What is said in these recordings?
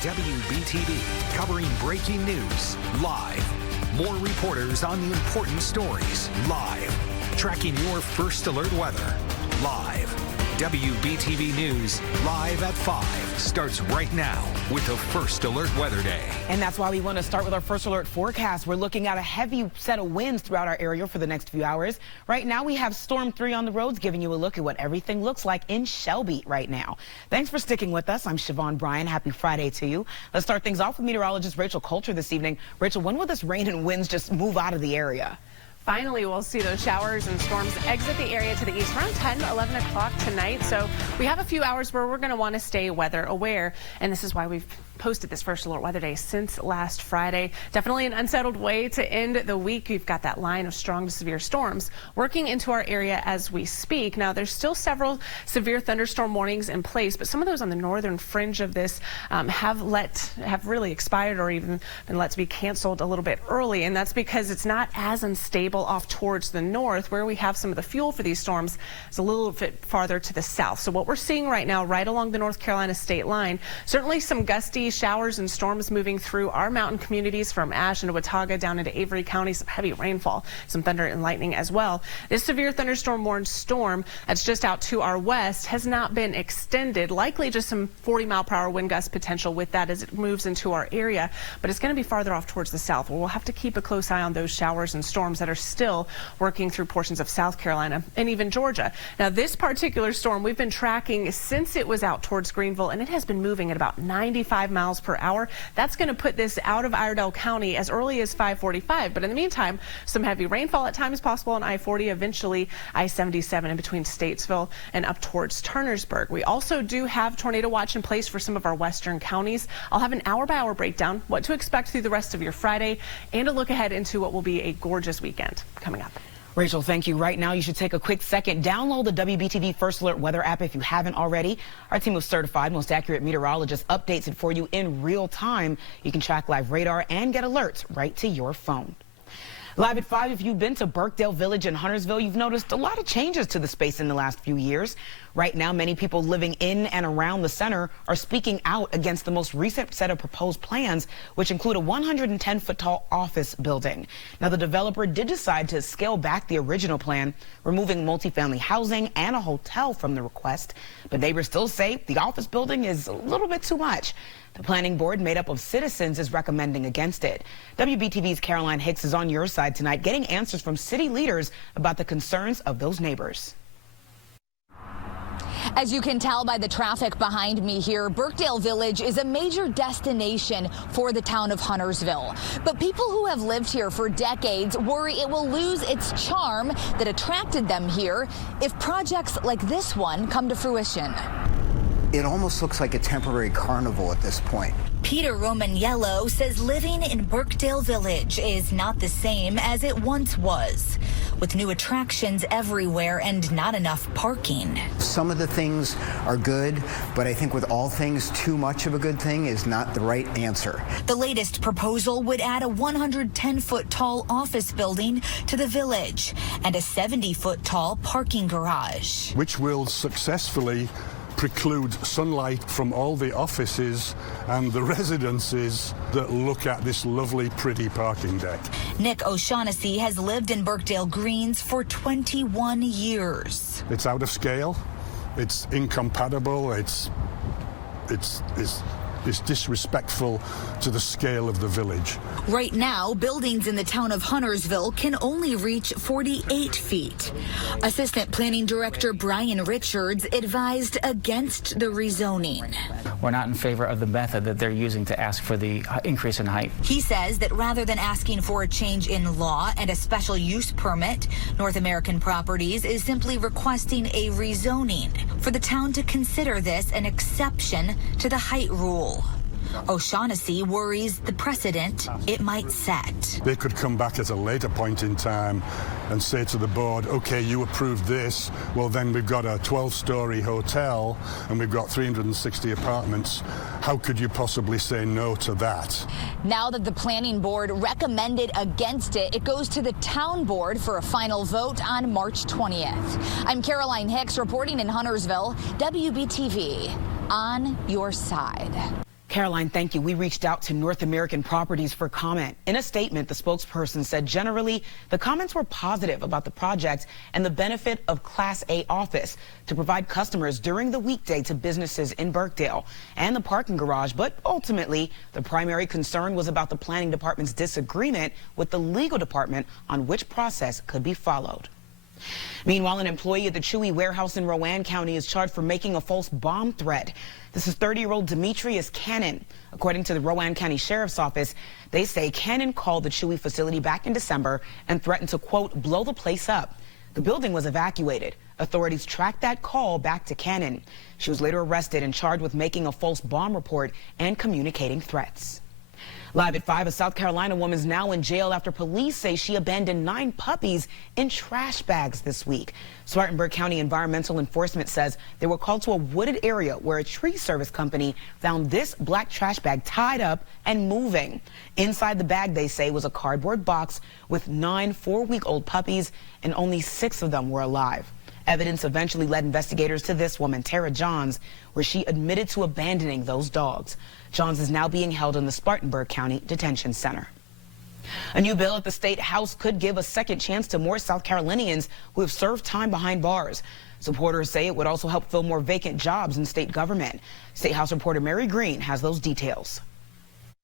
WBTV, covering breaking news live. More reporters on the important stories live. Tracking your first alert weather live. WBTV News live at 5 starts right now with the First Alert Weather Day. And that's why we want to start with our First Alert forecast. We're looking at a heavy set of winds throughout our area for the next few hours. Right now we have Storm 3 on the roads, giving you a look at what everything looks like in Shelby right now. Thanks for sticking with us. I'm Siobhan Bryan. Happy Friday to you. Let's start things off with meteorologist Rachel Coulter this evening. Rachel, when will this rain and winds just move out of the area? Finally, we'll see those showers and storms exit the area to the east around 10, 11 o'clock tonight. So we have a few hours where we're going to want to stay weather aware. And this is why we've posted this First Alert Weather Day since last Friday. Definitely an unsettled way to end the week. We've got that line of strong to severe storms working into our area as we speak. Now, there's still several severe thunderstorm warnings in place, but some of those on the northern fringe of this have really expired or even been let to be canceled a little bit early. And that's because it's not as unstable off towards the north, where we have some of the fuel for these storms. It's a little bit farther to the south. So what we're seeing right now, right along the North Carolina state line, certainly some gusty showers and storms moving through our mountain communities from Ashe into Watauga down into Avery County. Some heavy rainfall, some thunder and lightning as well. This severe thunderstorm warned storm that's just out to our west has not been extended. Likely just some 40-mile-per-hour wind gust potential with that as it moves into our area, but it's going to be farther off towards the south, where we'll have to keep a close eye on those showers and storms that are still working through portions of South Carolina and even Georgia. Now, this particular storm we've been tracking since it was out towards Greenville, and it has been moving at about 95 miles per hour. That's going to put this out of Iredell County as early as 5:45. But in the meantime, some heavy rainfall at times possible on I-40, eventually I-77 in between Statesville and up towards Turnersburg. We also do have tornado watch in place for some of our western counties. I'll have an hour-by-hour breakdown, what to expect through the rest of your Friday, and a look ahead into what will be a gorgeous weekend coming up. Rachel, thank you. Right now, you should take a quick second. Download the WBTV First Alert Weather app if you haven't already. Our team of certified, most accurate meteorologists updates it for you in real time. You can track live radar and get alerts right to your phone. Live at 5, if you've been to Birkdale Village in Huntersville, you've noticed a lot of changes to the space in the last few years. Right now, many people living in and around the center are speaking out against the most recent set of proposed plans, which include a 110-foot-tall office building. Now, the developer did decide to scale back the original plan, removing multifamily housing and a hotel from the request. But neighbors still say the office building is a little bit too much. The planning board, made up of citizens, is recommending against it. WBTV's Caroline Hicks is on your side tonight, getting answers from city leaders about the concerns of those neighbors. As you can tell by the traffic behind me here, Birkdale Village is a major destination for the town of Huntersville. But people who have lived here for decades worry it will lose its charm that attracted them here if projects like this one come to fruition. It almost looks like a temporary carnival at this point. Peter Romaniello says living in Birkdale Village is not the same as it once was, with new attractions everywhere and not enough parking. Some of the things are good, but I think with all things, too much of a good thing is not the right answer. The latest proposal would add a 110-foot-tall office building to the village and a 70-foot-tall parking garage, which will successfully preclude sunlight from all the offices and the residences that look at this lovely, pretty parking deck. Nick O'Shaughnessy has lived in Birkdale Greens for 21 years. It's out of scale. It's incompatible. It's disrespectful to the scale of the village. Right now, buildings in the town of Huntersville can only reach 48 feet. Assistant Planning Director Brian Richards advised against the rezoning. We're not in favor of the method that they're using to ask for the increase in height. He says that rather than asking for a change in law and a special use permit, North American Properties is simply requesting a rezoning for the town to consider this an exception to the height rule. O'Shaughnessy worries the precedent it might set. They could come back at a later point in time and say to the board, okay, you approved this, well then we've got a 12-story hotel and we've got 360 apartments. How could you possibly say no to that? Now that the planning board recommended against it, it goes to the town board for a final vote on March 20th. I'm Caroline Hicks reporting in Huntersville, WBTV, on your side. Caroline, thank you. We reached out to North American Properties for comment. In a statement, the spokesperson said generally the comments were positive about the project and the benefit of Class A office to provide customers during the weekday to businesses in Birkdale and the parking garage. But ultimately, the primary concern was about the planning department's disagreement with the legal department on which process could be followed. Meanwhile, an employee at the Chewy warehouse in Rowan County is charged for making a false bomb threat. This is 30-year-old Demetrius Cannon. According to the Rowan County Sheriff's Office, they say Cannon called the Chewy facility back in December and threatened to, quote, blow the place up. The building was evacuated. Authorities tracked that call back to Cannon. She was later arrested and charged with making a false bomb report and communicating threats. Live at 5, a South Carolina woman is now in jail after police say she abandoned 9 puppies in trash bags this week. Spartanburg County Environmental Enforcement says they were called to a wooded area where a tree service company found this black trash bag tied up and moving. Inside the bag, they say, was a cardboard box with 9 4-week-old puppies, and only 6 of them were alive. Evidence eventually led investigators to this woman, Tara Johns, where she admitted to abandoning those dogs. Johns is now being held in the Spartanburg County Detention Center. A new bill at the State House could give a second chance to more South Carolinians who have served time behind bars. Supporters say it would also help fill more vacant jobs in state government. State House reporter Mary Green has those details.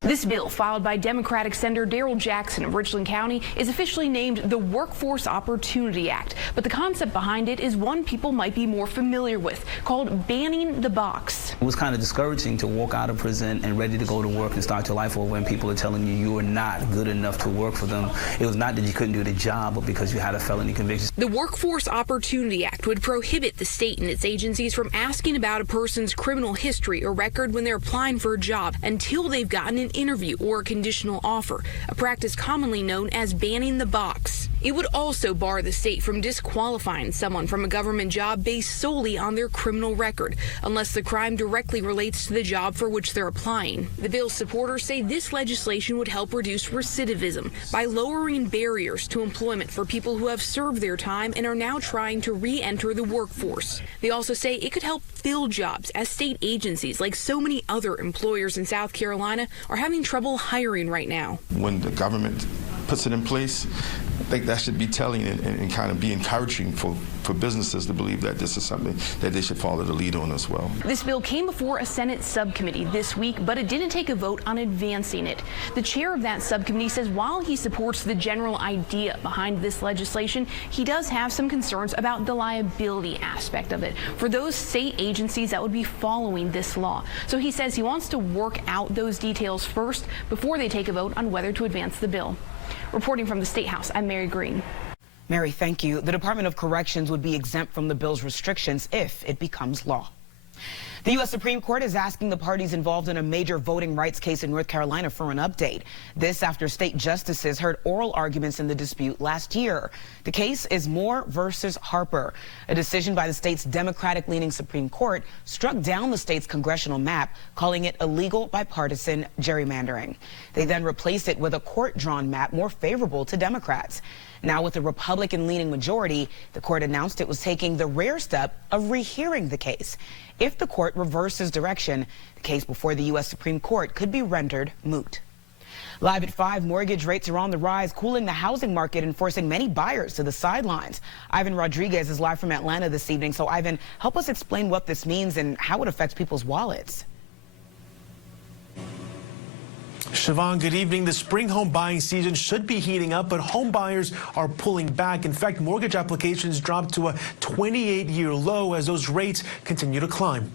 This bill, filed by Democratic Senator Darrell Jackson of Richland County, is officially named the Workforce Opportunity Act. But the concept behind it is one people might be more familiar with, called banning the box. It was kind of discouraging to walk out of prison and ready to go to work and start your life over when people are telling you you are not good enough to work for them. It was not that you couldn't do the job, but because you had a felony conviction. The Workforce Opportunity Act would prohibit the state and its agencies from asking about a person's criminal history or record when they're applying for a job until they've gotten an interview or a conditional offer, a practice commonly known as banning the box. It would also bar the state from disqualifying someone from a government job based solely on their criminal record, unless the crime directly relates to the job for which they're applying. The bill's supporters say this legislation would help reduce recidivism by lowering barriers to employment for people who have served their time and are now trying to re-enter the workforce. They also say it could help fill jobs, as state agencies, like so many other employers in South Carolina, are having trouble hiring right now. When the government puts it in place, I think that should be telling and kind of be encouraging for businesses to believe that this is something that they should follow the lead on as well. This bill came before a Senate subcommittee this week, but it didn't take a vote on advancing it. The chair of that subcommittee says while he supports the general idea behind this legislation, he does have some concerns about the liability aspect of it for those state agencies that would be following this law. So he says he wants to work out those details first before they take a vote on whether to advance the bill. Reporting from the State House, I'm Mary Green. Mary, thank you. The Department of Corrections would be exempt from the bill's restrictions if it becomes law. The U.S. Supreme Court is asking the parties involved in a major voting rights case in North Carolina for an update. This after state justices heard oral arguments in the dispute last year. The case is Moore versus Harper. A decision by the state's Democratic-leaning Supreme Court struck down the state's congressional map, calling it illegal bipartisan gerrymandering. They then replaced it with a court-drawn map more favorable to Democrats. Now, with a Republican-leaning majority, the court announced it was taking the rare step of rehearing the case. If the court reverses direction, the case before the U.S. Supreme Court could be rendered moot. Live at 5, mortgage rates are on the rise, cooling the housing market and forcing many buyers to the sidelines. Ivan Rodriguez is live from Atlanta this evening. So, Ivan, help us explain what this means and how it affects people's wallets. Siobhan, good evening. The spring home buying season should be heating up, but home buyers are pulling back. In fact, mortgage applications dropped to a 28-year low as those rates continue to climb.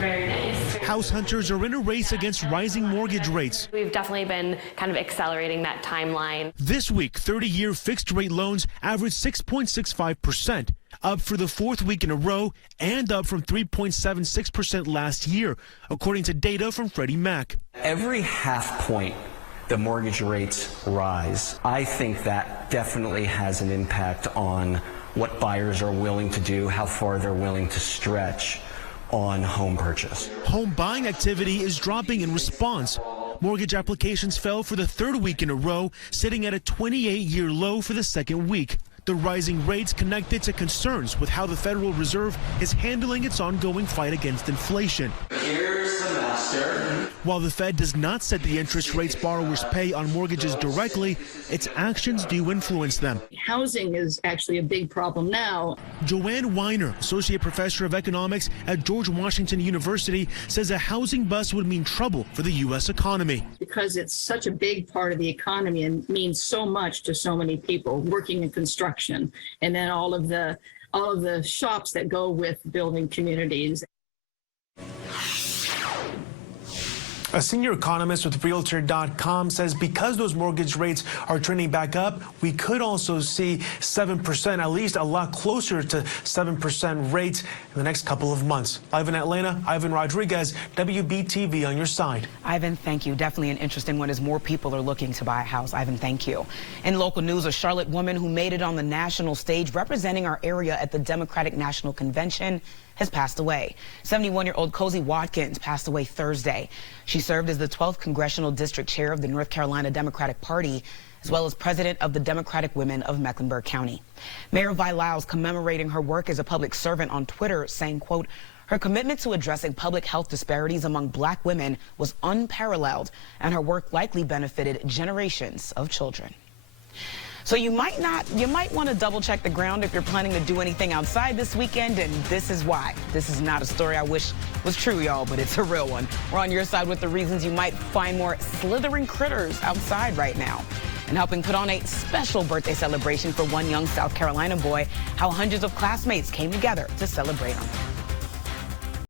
Very nice. House hunters are in a race against rising mortgage rates. We've definitely been kind of accelerating that timeline. This week, 30-year fixed-rate loans averaged 6.65%, up for the 4th week in a row and up from 3.76% last year, according to data from Freddie Mac. Every half point the mortgage rates rise, I think that definitely has an impact on what buyers are willing to do, how far they're willing to stretch on home purchase. Home buying activity is dropping in response. Mortgage applications fell for the 3rd week in a row, sitting at a 28-year low for the 2nd week. The rising rates connected to concerns with how the Federal Reserve is handling its ongoing fight against inflation. Here's the master. While the Fed does not set the interest rates borrowers pay on mortgages directly, its actions do influence them. Housing is actually a big problem now. Joanne Weiner, associate professor of economics at George Washington University, says a housing bust would mean trouble for the U.S. economy. Because it's such a big part of the economy and means so much to so many people working in construction, and then all of the shops that go with building communities. A senior economist with Realtor.com says because those mortgage rates are trending back up, we could also see 7%, at least a lot closer to 7% rates in the next couple of months. Live in Atlanta, Ivan Rodriguez, WBTV on your side. Ivan, thank you. Definitely an interesting one as more people are looking to buy a house. Ivan, thank you. In local news, a Charlotte woman who made it on the national stage representing our area at the Democratic National Convention has passed away. 71-year-old Cozy Watkins passed away Thursday. She served as the 12th Congressional District Chair of the North Carolina Democratic Party, as well as president of the Democratic Women of Mecklenburg County. Mayor Vi Lyles commemorating her work as a public servant on Twitter, saying, quote, her commitment to addressing public health disparities among black women was unparalleled, and her work likely benefited generations of children. So you might want to double check the ground if you're planning to do anything outside this weekend, and this is why. This is not a story I wish was true, y'all, but it's a real one. We're on your side with the reasons you might find more slithering critters outside right now. And helping put on a special birthday celebration for one young South Carolina boy, how hundreds of classmates came together to celebrate him.